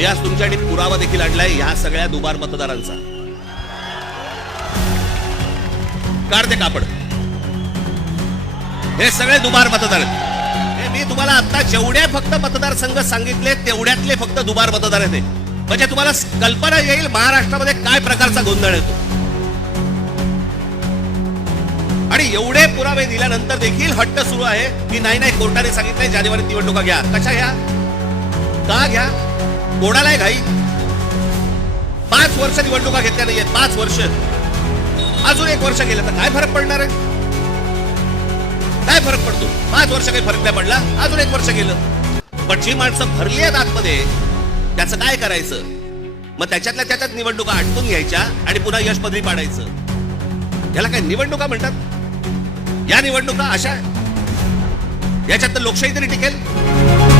मी आज तुमच्यासाठी पुरावा देखील आणलाय ह्या सगळ्या दुबार मतदारांचा. काढते कापड. हे सगळे दुबार मतदार आहेत. हे मी तुम्हाला आता जेवढे फक्त मतदारसंघ सांगितले तेवढ्यातले फक्त दुबार मतदार आहेत म्हणजे तुम्हाला कल्पना येईल महाराष्ट्रामध्ये काय प्रकारचा गोंधळ येतो. आणि एवढे पुरावे दिल्यानंतर देखील हट्ट सुरू आहे की नाही नाही कोर्टाने सांगितलंय जानेवारीत निवडणुका घ्या. कशा घ्या? का घ्या? कोणाला आहे घाई? पाच वर्ष निवडणुका घेतल्या नाहीयेत पाच वर्ष. अजून एक वर्ष गेलं तर काय फरक पडणार आहे? काय फरक पडतो? पाच वर्ष काही फरक नाही पडला अजून एक वर्ष गेलं. पण जी माणसं भरली आहेत आतमध्ये त्याचं काय करायचं? मग त्याच्यातल्या त्याच्यात निवडणुका आटपून घ्यायच्या आणि पुन्हा यश पदरी पाडायचं. याला काय निवडणुका म्हणतात? या निवडणुका अशा याच्यात तर लोकशाही तरी टिकेल.